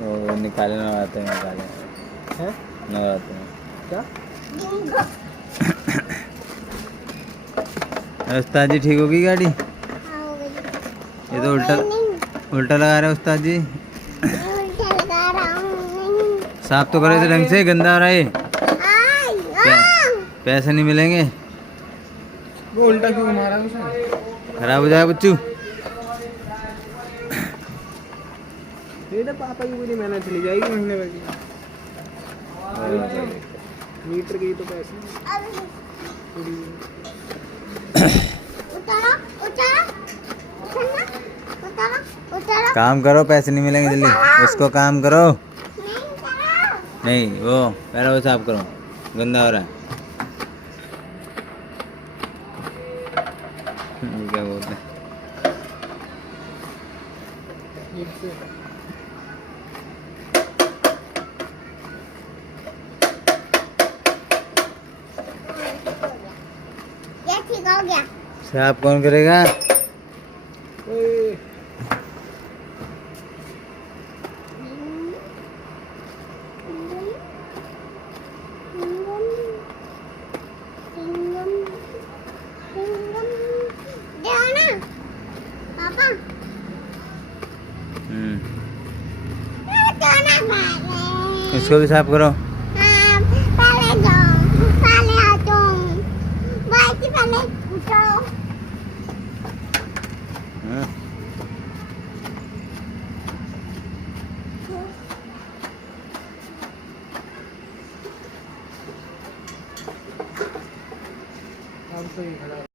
वो निकाले नवाते हैं नवाते हैं क्या उस्ताद जी ठीक होगी गाड़ी? हाँ, हो गई। ये तो उल्टा उल्टा लगा रहे हैं उस्ताद जी। उल्टा लगा रहा हूँ। साफ तो करे थे ढंग से, गंदा हो रहा है ये। पैसे नहीं मिलेंगे। वो उल्टा क्यों घुमा रहा है उसे? खराब हो जाएगा बच्चू। मेरे पापा की पूरी मेहनत चली जाएगी महीने भर की। मीटर के ही तो पैसे उतारो उतारो उतारो उतारो उतारो काम करो, पैसे नहीं मिलेंगे जल्दी। उसको काम करो। नहीं उतारो। नहीं वो पहले वो साफ करो, गंदा हो रहा है। ये क्या बोलते हैं? ये ठीक हो गया। साफ कौन करेगा? ओए, इसको भी साफ करो। हाँ। अब तो ही खड़ा